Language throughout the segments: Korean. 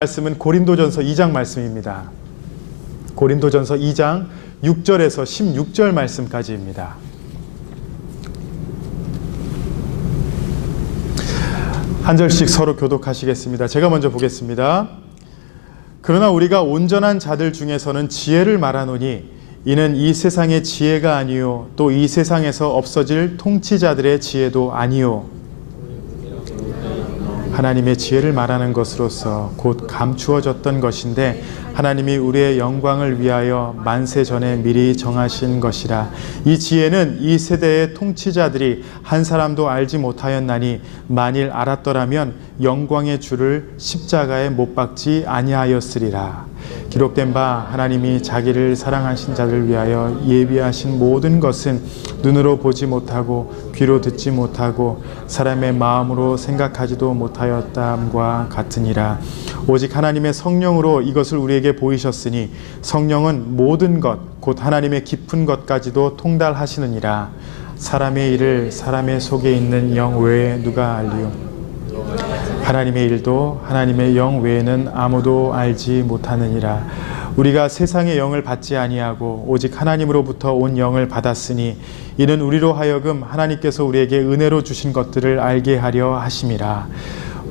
말씀은 고린도전서 2장 말씀입니다. 고린도전서 2장 6절에서 16절 말씀까지입니다. 한 절씩 서로 교독하시겠습니다. 제가 먼저 보겠습니다. 그러나 우리가 온전한 자들 중에서는 지혜를 말하노니 이는 이 세상의 지혜가 아니요 또 이 세상에서 없어질 통치자들의 지혜도 아니요 하나님의 지혜를 말하는 것으로서 곧 감추어졌던 것인데 하나님이 우리의 영광을 위하여 만세 전에 미리 정하신 것이라. 이 지혜는 이 세대의 통치자들이 한 사람도 알지 못하였나니 만일 알았더라면 영광의 주를 십자가에 못 박지 아니하였으리라. 기록된 바 하나님이 자기를 사랑하신 자를 위하여 예비하신 모든 것은 눈으로 보지 못하고 귀로 듣지 못하고 사람의 마음으로 생각하지도 못하였담과 같으니라. 오직 하나님의 성령으로 이것을 우리에게 보이셨으니 성령은 모든 것 곧 하나님의 깊은 것까지도 통달하시느니라. 사람의 일을 사람의 속에 있는 영 외에 누가 알리요? 하나님의 일도 하나님의 영 외에는 아무도 알지 못하느니라. 우리가 세상의 영을 받지 아니하고 오직 하나님으로부터 온 영을 받았으니 이는 우리로 하여금 하나님께서 우리에게 은혜로 주신 것들을 알게 하려 하심이라.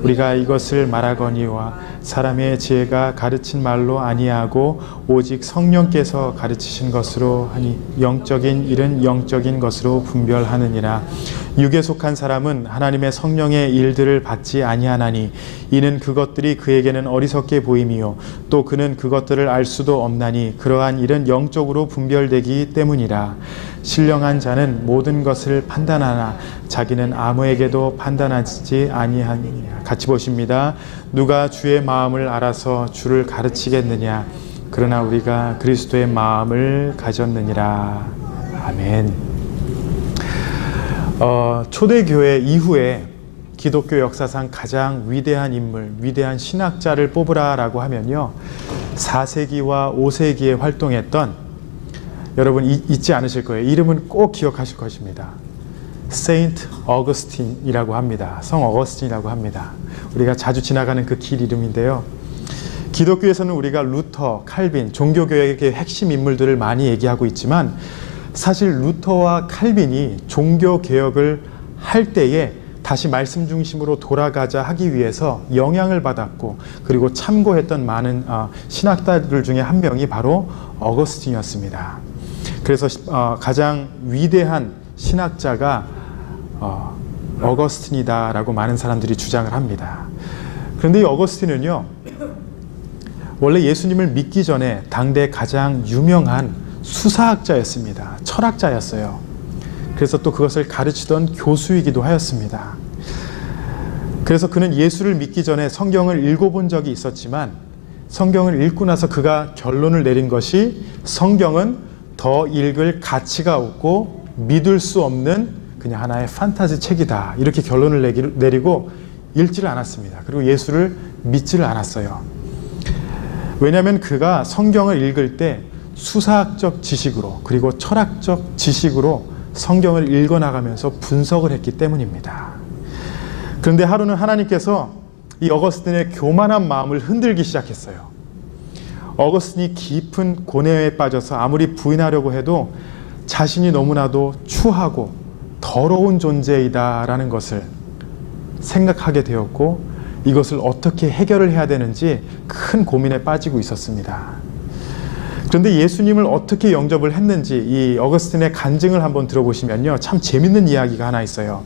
우리가 이것을 말하거니와 사람의 지혜가 가르친 말로 아니하고 오직 성령께서 가르치신 것으로 하니 영적인 일은 영적인 것으로 분별하느니라. 육에 속한 사람은 하나님의 성령의 일들을 받지 아니하나니 이는 그것들이 그에게는 어리석게 보임이요 또 그는 그것들을 알 수도 없나니 그러한 일은 영적으로 분별되기 때문이라. 신령한 자는 모든 것을 판단하나 자기는 아무에게도 판단하지 아니하니라. 같이 보십니다. 누가 주의 마음을 알아서 주를 가르치겠느냐? 그러나 우리가 그리스도의 마음을 가졌느니라. 아멘. 초대교회 이후에 기독교 역사상 가장 위대한 인물, 위대한 신학자를 뽑으라라고 하면요, 4세기와 5세기에 활동했던, 여러분 잊지 않으실 거예요. 이름은 꼭 기억하실 것입니다. 세인트 어거스틴이라고 합니다. 성 어거스틴이라고 합니다. 우리가 자주 지나가는 그 길 이름인데요. 기독교에서는 우리가 루터, 칼빈, 종교개혁의 핵심 인물들을 많이 얘기하고 있지만 사실 루터와 칼빈이 종교개혁을 할 때에 다시 말씀 중심으로 돌아가자 하기 위해서 영향을 받았고 그리고 참고했던 많은 신학자들 중에 한 명이 바로 어거스틴이었습니다. 그래서 가장 위대한 신학자가 어거스틴이다라고 많은 사람들이 주장을 합니다. 그런데 이 어거스틴은요, 원래 예수님을 믿기 전에 당대 가장 유명한 수사학자였습니다. 철학자였어요. 그래서 또 그것을 가르치던 교수이기도 하였습니다. 그래서 그는 예수를 믿기 전에 성경을 읽어본 적이 있었지만 성경을 읽고 나서 그가 결론을 내린 것이 성경은 더 읽을 가치가 없고 믿을 수 없는 그냥 하나의 판타지 책이다. 이렇게 결론을 내리고 읽지를 않았습니다. 그리고 예수를 믿지를 않았어요. 왜냐하면 그가 성경을 읽을 때 수사학적 지식으로 그리고 철학적 지식으로 성경을 읽어나가면서 분석을 했기 때문입니다. 그런데 하루는 하나님께서 이 어거스틴의 교만한 마음을 흔들기 시작했어요. 어거스틴이 깊은 고뇌에 빠져서 아무리 부인하려고 해도 자신이 너무나도 추하고 더러운 존재이다라는 것을 생각하게 되었고 이것을 어떻게 해결을 해야 되는지 큰 고민에 빠지고 있었습니다. 그런데 예수님을 어떻게 영접을 했는지 이 어거스틴의 간증을 한번 들어보시면요, 참 재밌는 이야기가 하나 있어요.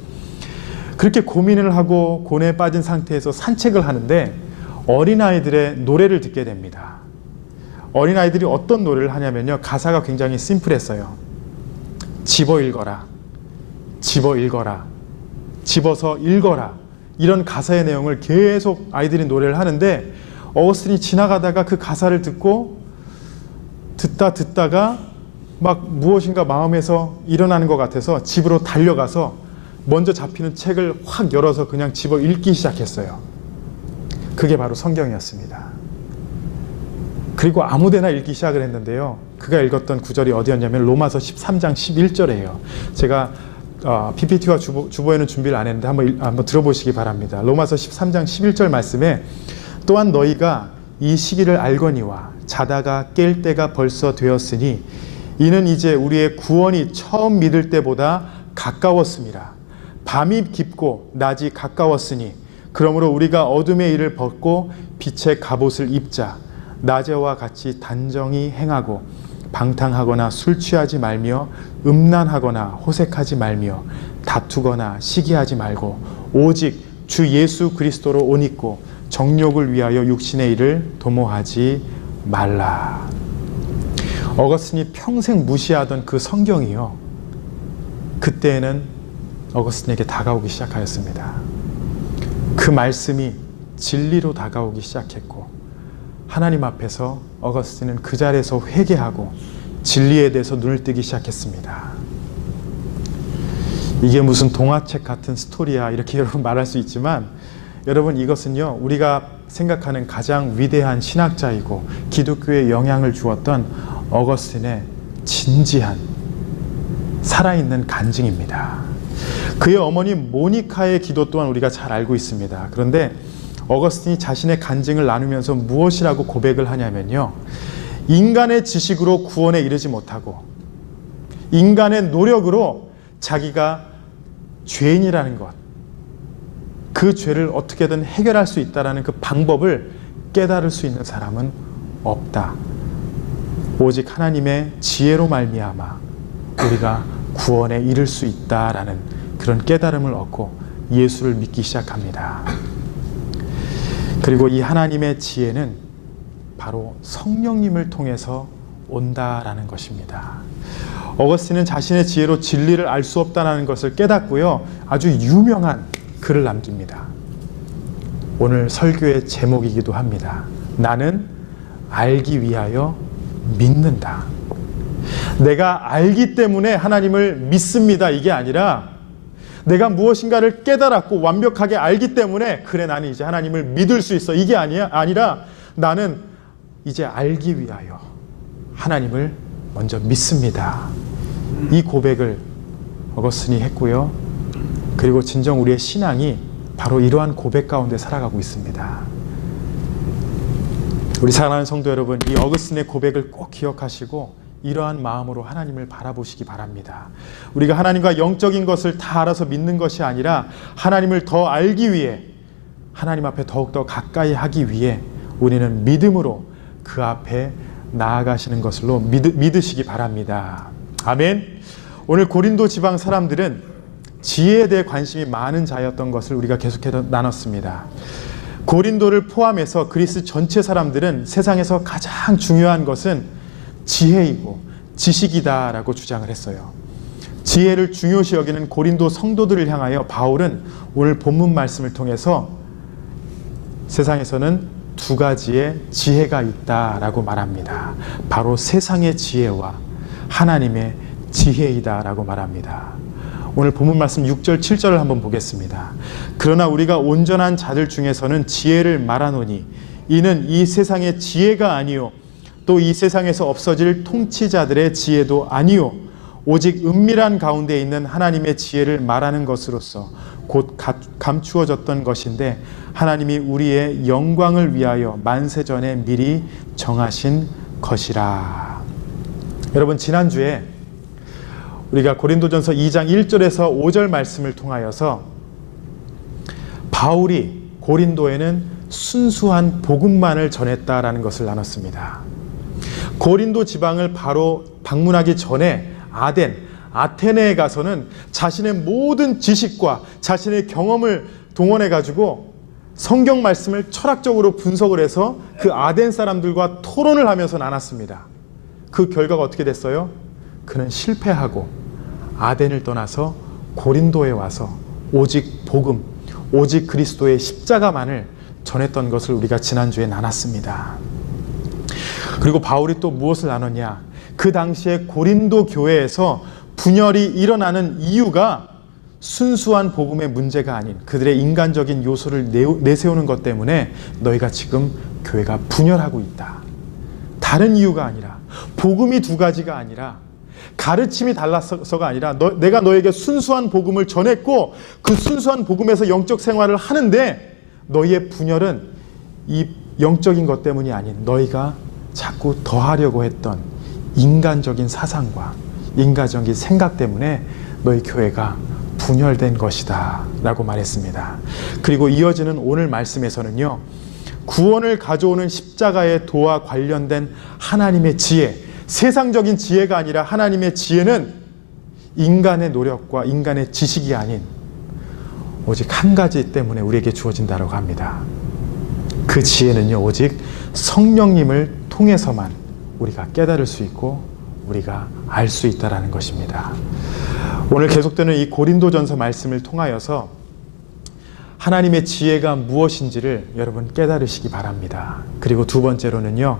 그렇게 고민을 하고 고뇌에 빠진 상태에서 산책을 하는데 어린아이들의 노래를 듣게 됩니다. 어린아이들이 어떤 노래를 하냐면요, 가사가 굉장히 심플했어요. 집어 읽어라, 집어 읽어라, 집어서 읽어라, 이런 가사의 내용을 계속 아이들이 노래를 하는데 어거스틴이 지나가다가 그 가사를 듣고 듣다가 막 무엇인가 마음에서 일어나는 것 같아서 집으로 달려가서 먼저 잡히는 책을 확 열어서 그냥 집어 읽기 시작했어요. 그게 바로 성경이었습니다. 그리고 아무데나 읽기 시작을 했는데요, 그가 읽었던 구절이 어디였냐면 로마서 13장 11절이에요. 제가 PPT와 주보에는 준비를 안 했는데 한번 들어보시기 바랍니다. 로마서 13장 11절 말씀에 또한 너희가 이 시기를 알거니와 자다가 깰 때가 벌써 되었으니 이는 이제 우리의 구원이 처음 믿을 때보다 가까웠음이라. 밤이 깊고 낮이 가까웠으니 그러므로 우리가 어둠의 일을 벗고 빛의 갑옷을 입자. 낮에와 같이 단정히 행하고 방탕하거나 술 취하지 말며 음란하거나 호색하지 말며 다투거나 시기하지 말고 오직 주 예수 그리스도로 옷 입고 정욕을 위하여 육신의 일을 도모하지 말라. 어거스틴이 평생 무시하던 그 성경이요, 그때에는 어거스틴에게 다가오기 시작하였습니다. 그 말씀이 진리로 다가오기 시작했고 하나님 앞에서 어거스틴은 그 자리에서 회개하고 진리에 대해서 눈을 뜨기 시작했습니다. 이게 무슨 동화책 같은 스토리야 이렇게 여러분 말할 수 있지만, 여러분 이것은요, 우리가 생각하는 가장 위대한 신학자이고 기독교에 영향을 주었던 어거스틴의 진지한 살아있는 간증입니다. 그의 어머니 모니카의 기도 또한 우리가 잘 알고 있습니다. 그런데 어거스틴이 자신의 간증을 나누면서 무엇이라고 고백을 하냐면요, 인간의 지식으로 구원에 이르지 못하고 인간의 노력으로 자기가 죄인이라는 것, 그 죄를 어떻게든 해결할 수 있다는 그 방법을 깨달을 수 있는 사람은 없다. 오직 하나님의 지혜로 말미암아 우리가 구원에 이를 수 있다라는 그런 깨달음을 얻고 예수를 믿기 시작합니다. 그리고 이 하나님의 지혜는 바로 성령님을 통해서 온다라는 것입니다. 어거스틴은 자신의 지혜로 진리를 알 수 없다는 것을 깨닫고요, 아주 유명한 글을 남깁니다. 오늘 설교의 제목이기도 합니다. 나는 알기 위하여 믿는다. 내가 알기 때문에 하나님을 믿습니다, 이게 아니라 내가 무엇인가를 깨달았고 완벽하게 알기 때문에 그래 나는 이제 하나님을 믿을 수 있어, 이게 아니라 나는 이제 알기 위하여 하나님을 먼저 믿습니다. 이 고백을 어거스틴이 했고요, 그리고 진정 우리의 신앙이 바로 이러한 고백 가운데 살아가고 있습니다. 우리 사랑하는 성도 여러분, 이 어거스틴의 고백을 꼭 기억하시고 이러한 마음으로 하나님을 바라보시기 바랍니다. 우리가 하나님과 영적인 것을 다 알아서 믿는 것이 아니라 하나님을 더 알기 위해, 하나님 앞에 더욱더 가까이 하기 위해 우리는 믿음으로 그 앞에 나아가시는 것으로 믿으시기 바랍니다. 아멘. 오늘 고린도 지방 사람들은 지혜에 대해 관심이 많은 자였던 것을 우리가 계속해서 나눴습니다. 고린도를 포함해서 그리스 전체 사람들은 세상에서 가장 중요한 것은 지혜이고 지식이다라고 주장을 했어요. 지혜를 중요시 여기는 고린도 성도들을 향하여 바울은 오늘 본문 말씀을 통해서 세상에서는 두 가지의 지혜가 있다라고 말합니다. 바로 세상의 지혜와 하나님의 지혜이다라고 말합니다. 오늘 본문 말씀 6절 7절을 한번 보겠습니다. 그러나 우리가 온전한 자들 중에서는 지혜를 말하노니 이는 이 세상의 지혜가 아니요 또 이 세상에서 없어질 통치자들의 지혜도 아니요 오직 은밀한 가운데 있는 하나님의 지혜를 말하는 것으로서 곧 감추어졌던 것인데 하나님이 우리의 영광을 위하여 만세전에 미리 정하신 것이라. 여러분, 지난주에 우리가 고린도전서 2장 1절에서 5절 말씀을 통하여서 바울이 고린도에는 순수한 복음만을 전했다라는 것을 나눴습니다. 고린도 지방을 바로 방문하기 전에 아테네에 가서는 자신의 모든 지식과 자신의 경험을 동원해 가지고 성경 말씀을 철학적으로 분석을 해서 그 아덴 사람들과 토론을 하면서 나눴습니다. 그 결과가 어떻게 됐어요? 그는 실패하고 아덴을 떠나서 고린도에 와서 오직 복음, 오직 그리스도의 십자가만을 전했던 것을 우리가 지난주에 나눴습니다. 그리고 바울이 또 무엇을 나눴냐? 그 당시에 고린도 교회에서 분열이 일어나는 이유가 순수한 복음의 문제가 아닌 그들의 인간적인 요소를 내세우는 것 때문에 너희가 지금 교회가 분열하고 있다. 다른 이유가 아니라, 복음이 두 가지가 아니라, 가르침이 달라서가 아니라 내가 너에게 순수한 복음을 전했고 그 순수한 복음에서 영적 생활을 하는데 너희의 분열은 이 영적인 것 때문이 아닌 너희가 자꾸 더하려고 했던 인간적인 사상과 인간적인 생각 때문에 너희 교회가 분열된 것이다 라고 말했습니다. 그리고 이어지는 오늘 말씀에서는요, 구원을 가져오는 십자가의 도와 관련된 하나님의 지혜, 세상적인 지혜가 아니라 하나님의 지혜는 인간의 노력과 인간의 지식이 아닌 오직 한 가지 때문에 우리에게 주어진다고 합니다. 그 지혜는요, 오직 성령님을 통해서만 우리가 깨달을 수 있고 우리가 알 수 있다는 것입니다. 오늘 계속되는 이 고린도전서 말씀을 통하여서 하나님의 지혜가 무엇인지를 여러분 깨달으시기 바랍니다. 그리고 두 번째로는요,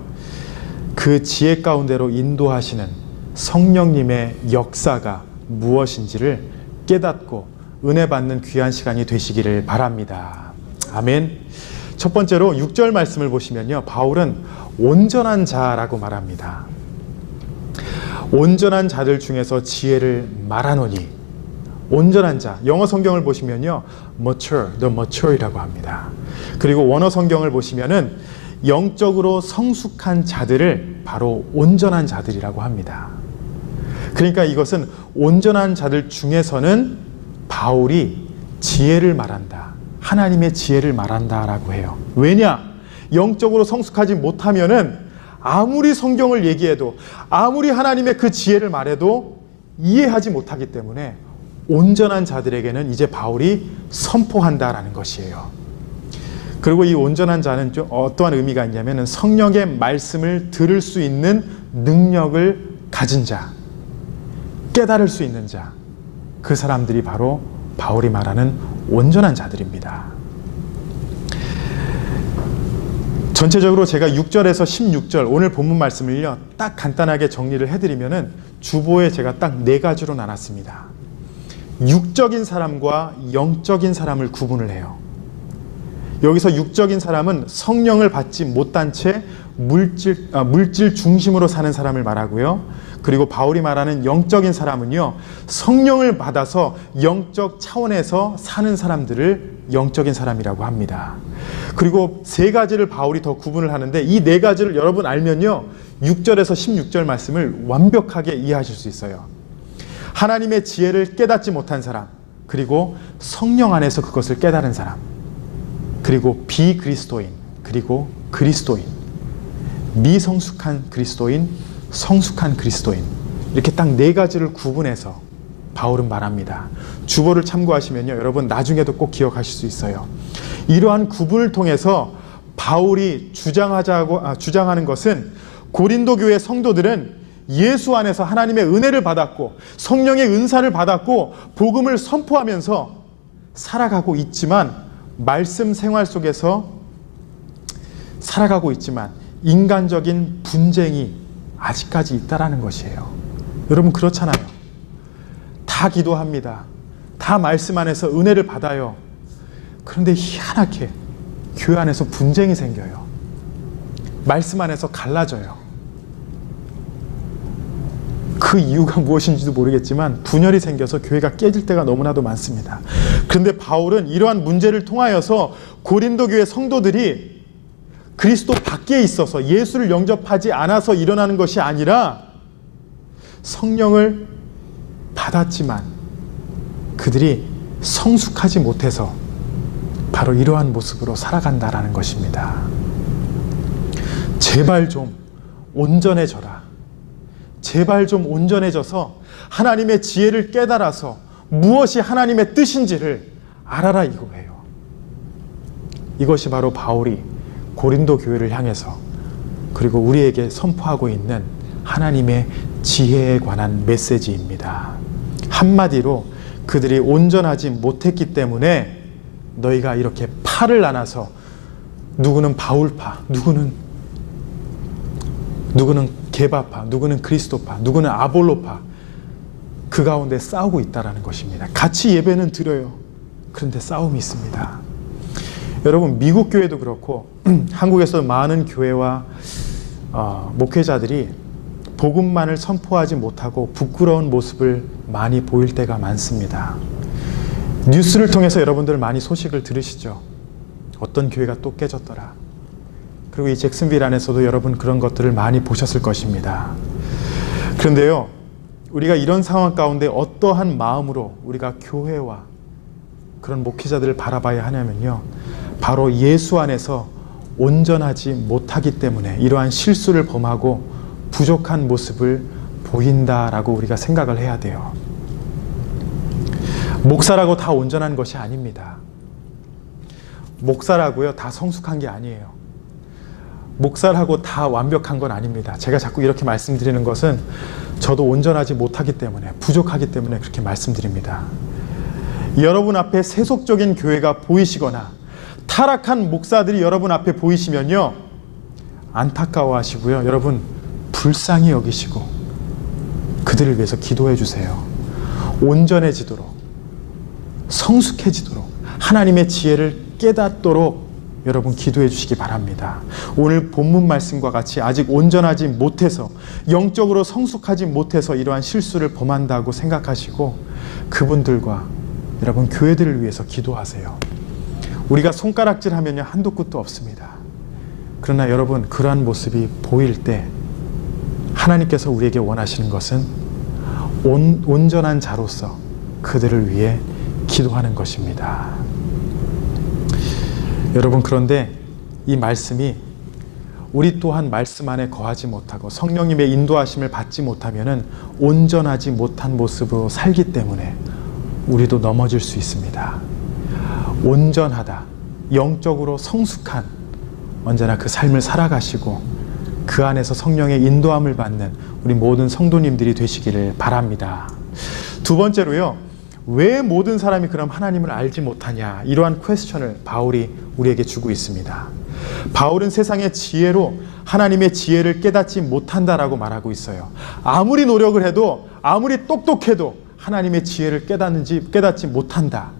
그 지혜 가운데로 인도하시는 성령님의 역사가 무엇인지를 깨닫고 은혜 받는 귀한 시간이 되시기를 바랍니다. 아멘. 첫 번째로 6절 말씀을 보시면요, 바울은 온전한 자라고 말합니다. 온전한 자들 중에서 지혜를 말하노니, 온전한 자, 영어 성경을 보시면요, mature, the mature이라고 합니다. 그리고 원어 성경을 보시면은 영적으로 성숙한 자들을 바로 온전한 자들이라고 합니다. 그러니까 이것은 온전한 자들 중에서는 바울이 지혜를 말한다, 하나님의 지혜를 말한다라고 해요. 왜냐? 영적으로 성숙하지 못하면은 아무리 성경을 얘기해도, 아무리 하나님의 그 지혜를 말해도 이해하지 못하기 때문에 온전한 자들에게는 이제 바울이 선포한다라는 것이에요. 그리고 이 온전한 자는 좀 어떠한 의미가 있냐면 성령의 말씀을 들을 수 있는 능력을 가진 자, 깨달을 수 있는 자, 그 사람들이 바로 바울이 말하는 온전한 자들입니다. 전체적으로 제가 6절에서 16절 오늘 본문 말씀을요, 딱 간단하게 정리를 해드리면은 주보에 제가 딱 4가지로 나눴습니다. 육적인 사람과 영적인 사람을 구분을 해요. 여기서 육적인 사람은 성령을 받지 못한 채 물질 중심으로 사는 사람을 말하고요. 그리고 바울이 말하는 영적인 사람은요, 성령을 받아서 영적 차원에서 사는 사람들을 영적인 사람이라고 합니다. 그리고 3가지를 바울이 더 구분을 하는데, 이 4가지를 여러분 알면요, 6절에서 16절 말씀을 완벽하게 이해하실 수 있어요. 하나님의 지혜를 깨닫지 못한 사람, 그리고 성령 안에서 그것을 깨달은 사람, 그리고 비그리스도인, 그리고 그리스도인, 미성숙한 그리스도인, 성숙한 그리스도인, 이렇게 딱 4가지를 구분해서 바울은 말합니다. 주보를 참고하시면요, 여러분 나중에도 꼭 기억하실 수 있어요. 이러한 구분을 통해서 바울이 주장하는 것은 고린도 교회 성도들은 예수 안에서 하나님의 은혜를 받았고 성령의 은사를 받았고 복음을 선포하면서 살아가고 있지만, 말씀 생활 속에서 살아가고 있지만 인간적인 분쟁이 아직까지 있다라는 것이에요. 여러분 그렇잖아요. 다 기도합니다. 다 말씀 안에서 은혜를 받아요. 그런데 희한하게 교회 안에서 분쟁이 생겨요. 말씀 안에서 갈라져요. 그 이유가 무엇인지도 모르겠지만 분열이 생겨서 교회가 깨질 때가 너무나도 많습니다. 그런데 바울은 이러한 문제를 통하여서 고린도 교회 성도들이 그리스도 밖에 있어서 예수를 영접하지 않아서 일어나는 것이 아니라 성령을 받았지만 그들이 성숙하지 못해서 바로 이러한 모습으로 살아간다라는 것입니다. 제발 좀 온전해져라. 제발 좀 온전해져서 하나님의 지혜를 깨달아서 무엇이 하나님의 뜻인지를 알아라 이거예요. 이것이 바로 바울이 고린도 교회를 향해서 그리고 우리에게 선포하고 있는 하나님의 지혜에 관한 메시지입니다. 한마디로 그들이 온전하지 못했기 때문에 너희가 이렇게 파를 나눠서 누구는 바울파, 누구는 게바파, 누구는 그리스도파, 누구는 아볼로파, 그 가운데 싸우고 있다는 것입니다. 같이 예배는 드려요. 그런데 싸움이 있습니다. 여러분 미국 교회도 그렇고 한국에서 많은 교회와 목회자들이 복음만을 선포하지 못하고 부끄러운 모습을 많이 보일 때가 많습니다. 뉴스를 통해서 여러분들 많이 소식을 들으시죠. 어떤 교회가 또 깨졌더라. 그리고 이 잭슨빌 안에서도 여러분 그런 것들을 많이 보셨을 것입니다. 그런데요, 우리가 이런 상황 가운데 어떠한 마음으로 우리가 교회와 그런 목회자들을 바라봐야 하냐면요, 바로 예수 안에서 온전하지 못하기 때문에 이러한 실수를 범하고 부족한 모습을 보인다라고 우리가 생각을 해야 돼요. 목사라고 다 온전한 것이 아닙니다. 목사라고요, 다 성숙한 게 아니에요. 목사라고 다 완벽한 건 아닙니다. 제가 자꾸 이렇게 말씀드리는 것은 저도 온전하지 못하기 때문에, 부족하기 때문에 그렇게 말씀드립니다. 여러분 앞에 세속적인 교회가 보이시거나 타락한 목사들이 여러분 앞에 보이시면요, 안타까워하시고요, 여러분 불쌍히 여기시고 그들을 위해서 기도해 주세요. 온전해지도록, 성숙해지도록, 하나님의 지혜를 깨닫도록 여러분 기도해 주시기 바랍니다. 오늘 본문 말씀과 같이 아직 온전하지 못해서, 영적으로 성숙하지 못해서 이러한 실수를 범한다고 생각하시고 그분들과 여러분 교회들을 위해서 기도하세요. 우리가 손가락질 하면요, 한도 끝도 없습니다. 그러나 여러분, 그러한 모습이 보일 때 하나님께서 우리에게 원하시는 것은 온전한 자로서 그들을 위해 기도하는 것입니다. 여러분, 그런데 이 말씀이 우리 또한 말씀 안에 거하지 못하고 성령님의 인도하심을 받지 못하면 온전하지 못한 모습으로 살기 때문에 우리도 넘어질 수 있습니다. 온전하다, 영적으로 성숙한 언제나 그 삶을 살아가시고 그 안에서 성령의 인도함을 받는 우리 모든 성도님들이 되시기를 바랍니다. 두 번째로요, 왜 모든 사람이 그럼 하나님을 알지 못하냐, 이러한 퀘스천을 바울이 우리에게 주고 있습니다. 바울은 세상의 지혜로 하나님의 지혜를 깨닫지 못한다라고 말하고 있어요. 아무리 노력을 해도, 아무리 똑똑해도 하나님의 지혜를 깨닫지 못한다.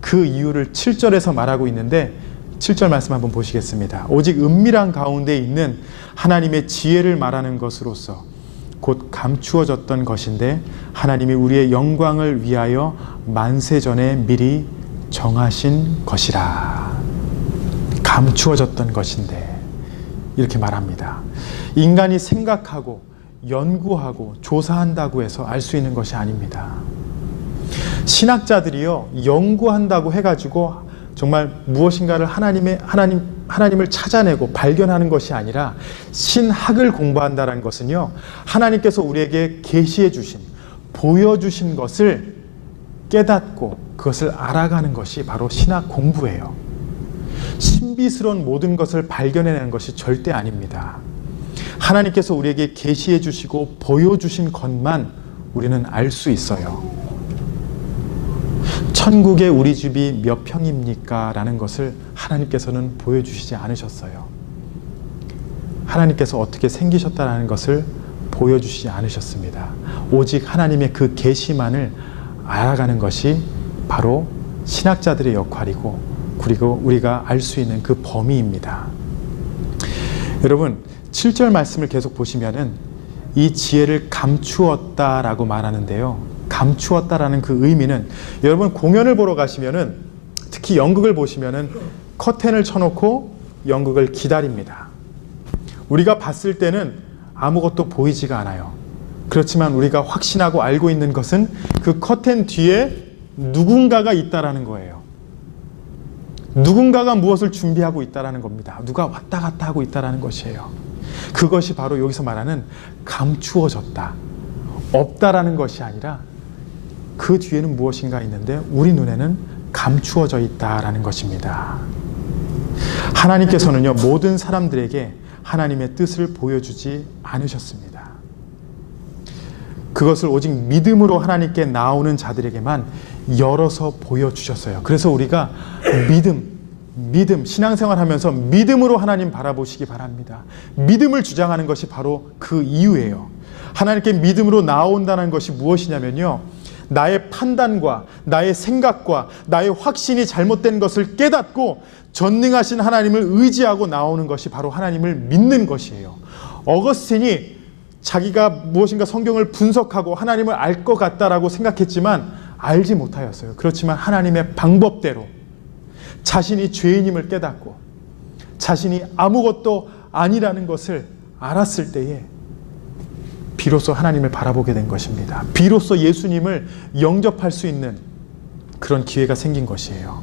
그 이유를 7절에서 말하고 있는데 7절 말씀 한번 보시겠습니다. 오직 은밀한 가운데 있는 하나님의 지혜를 말하는 것으로서 곧 감추어졌던 것인데 하나님이 우리의 영광을 위하여 만세전에 미리 정하신 것이라. 감추어졌던 것인데 이렇게 말합니다. 인간이 생각하고 연구하고 조사한다고 해서 알 수 있는 것이 아닙니다. 신학자들이요, 연구한다고 해가지고 정말 무엇인가를 하나님을 찾아내고 발견하는 것이 아니라 신학을 공부한다는 것은요, 하나님께서 우리에게 계시해 주신, 보여주신 것을 깨닫고 그것을 알아가는 것이 바로 신학 공부예요. 신비스러운 모든 것을 발견해내는 것이 절대 아닙니다. 하나님께서 우리에게 계시해 주시고 보여주신 것만 우리는 알 수 있어요. 천국에 우리 집이 몇 평입니까? 라는 것을 하나님께서는 보여주시지 않으셨어요. 하나님께서 어떻게 생기셨다는 것을 보여주시지 않으셨습니다. 오직 하나님의 그 계시만을 알아가는 것이 바로 신학자들의 역할이고, 그리고 우리가 알 수 있는 그 범위입니다. 여러분, 7절 말씀을 계속 보시면은 이 지혜를 감추었다라고 말하는데요, 감추었다라는 그 의미는, 여러분 공연을 보러 가시면은, 특히 연극을 보시면은 커튼을 쳐놓고 연극을 기다립니다. 우리가 봤을 때는 아무것도 보이지가 않아요. 그렇지만 우리가 확신하고 알고 있는 것은 그 커튼 뒤에 누군가가 있다라는 거예요. 누군가가 무엇을 준비하고 있다라는 겁니다. 누가 왔다 갔다 하고 있다라는 것이에요. 그것이 바로 여기서 말하는 감추어졌다, 없다라는 것이 아니라 그 뒤에는 무엇인가 있는데 우리 눈에는 감추어져 있다라는 것입니다. 하나님께서는요, 모든 사람들에게 하나님의 뜻을 보여주지 않으셨습니다. 그것을 오직 믿음으로 하나님께 나오는 자들에게만 열어서 보여주셨어요. 그래서 우리가 믿음, 신앙생활 하면서 믿음으로 하나님 바라보시기 바랍니다. 믿음을 주장하는 것이 바로 그 이유예요. 하나님께 믿음으로 나온다는 것이 무엇이냐면요, 나의 판단과 나의 생각과 나의 확신이 잘못된 것을 깨닫고 전능하신 하나님을 의지하고 나오는 것이 바로 하나님을 믿는 것이에요. 어거스틴이 자기가 무엇인가 성경을 분석하고 하나님을 알 것 같다라고 생각했지만 알지 못하였어요. 그렇지만 하나님의 방법대로 자신이 죄인임을 깨닫고 자신이 아무것도 아니라는 것을 알았을 때에 비로소 하나님을 바라보게 된 것입니다. 비로소 예수님을 영접할 수 있는 그런 기회가 생긴 것이에요.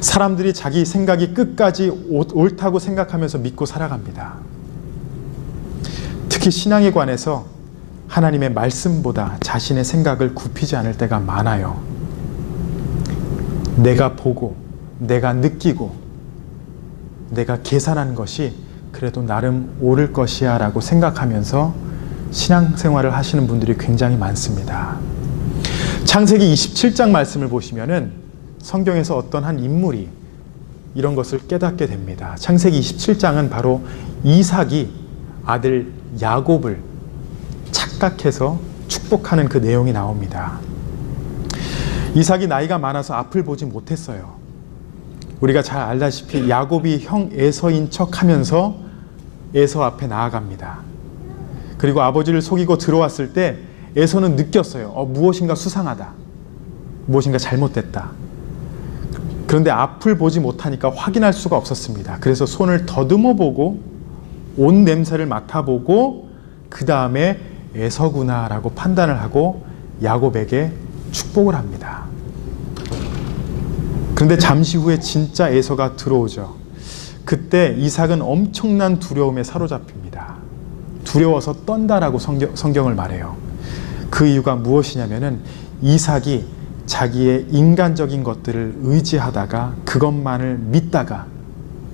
사람들이 자기 생각이 끝까지 옳다고 생각하면서 믿고 살아갑니다. 특히 신앙에 관해서 하나님의 말씀보다 자신의 생각을 굽히지 않을 때가 많아요. 내가 보고 내가 느끼고 내가 계산한 것이 그래도 나름 옳을 것이야 라고 생각하면서 신앙생활을 하시는 분들이 굉장히 많습니다. 창세기 27장 말씀을 보시면은 성경에서 어떤 한 인물이 이런 것을 깨닫게 됩니다. 창세기 27장은 바로 이삭이 아들 야곱을 착각해서 축복하는 그 내용이 나옵니다. 이삭이 나이가 많아서 앞을 보지 못했어요. 우리가 잘 알다시피 야곱이 형 에서인 척하면서 에서 앞에 나아갑니다. 그리고 아버지를 속이고 들어왔을 때 에서는 느꼈어요. 무엇인가 수상하다. 무엇인가 잘못됐다. 그런데 앞을 보지 못하니까 확인할 수가 없었습니다. 그래서 손을 더듬어 보고 옷 냄새를 맡아보고 그 다음에 에서구나 라고 판단을 하고 야곱에게 축복을 합니다. 그런데 잠시 후에 진짜 에서가 들어오죠. 그때 이삭은 엄청난 두려움에 사로잡힙니다. 두려워서 떤다라고 성경을 말해요. 그 이유가 무엇이냐면은 이삭이 자기의 인간적인 것들을 의지하다가 그것만을 믿다가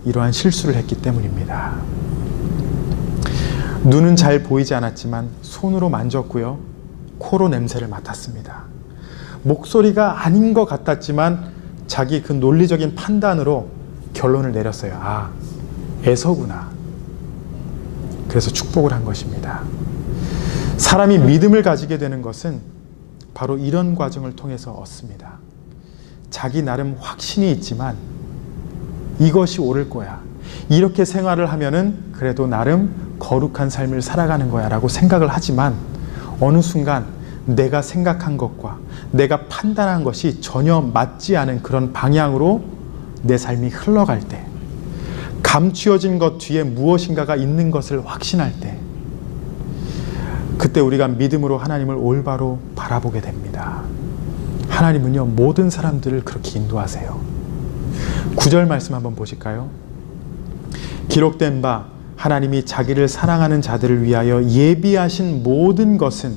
이러한 실수를 했기 때문입니다. 눈은 잘 보이지 않았지만 손으로 만졌고요. 코로 냄새를 맡았습니다. 목소리가 아닌 것 같았지만 자기 그 논리적인 판단으로 결론을 내렸어요. 에서구나. 그래서 축복을 한 것입니다. 사람이 믿음을 가지게 되는 것은 바로 이런 과정을 통해서 얻습니다. 자기 나름 확신이 있지만 이것이 옳을 거야. 이렇게 생활을 하면은 그래도 나름 거룩한 삶을 살아가는 거야 라고 생각을 하지만 어느 순간 내가 생각한 것과 내가 판단한 것이 전혀 맞지 않은 그런 방향으로 내 삶이 흘러갈 때, 감추어진 것 뒤에 무엇인가가 있는 것을 확신할 때, 그때 우리가 믿음으로 하나님을 올바로 바라보게 됩니다. 하나님은요, 모든 사람들을 그렇게 인도하세요. 9절 말씀 한번 보실까요? 기록된 바 하나님이 자기를 사랑하는 자들을 위하여 예비하신 모든 것은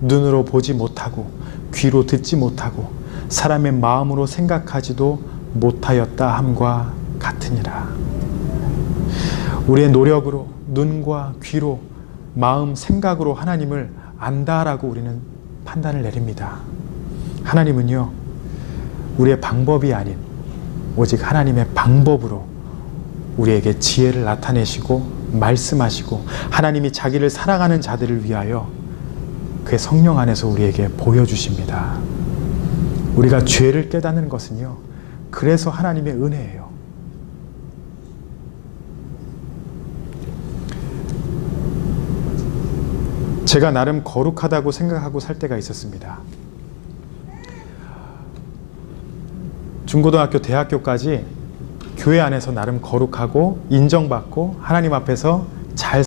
눈으로 보지 못하고 귀로 듣지 못하고 사람의 마음으로 생각하지도 못하였다 함과 같으니라. 우리의 노력으로 눈과 귀로 마음, 생각으로 하나님을 안다라고 우리는 판단을 내립니다. 하나님은요, 우리의 방법이 아닌 오직 하나님의 방법으로 우리에게 지혜를 나타내시고 말씀하시고 하나님이 자기를 사랑하는 자들을 위하여 그의 성령 안에서 우리에게 보여주십니다. 우리가 죄를 깨닫는 것은요, 그래서 하나님의 은혜예요. 제가 나름 거룩하다고 생각하고 살 때가 있었습니다. 중고등학교, 대학교까지 교회 안에서 나름 거룩하고 인정받고 하나님 앞에서 잘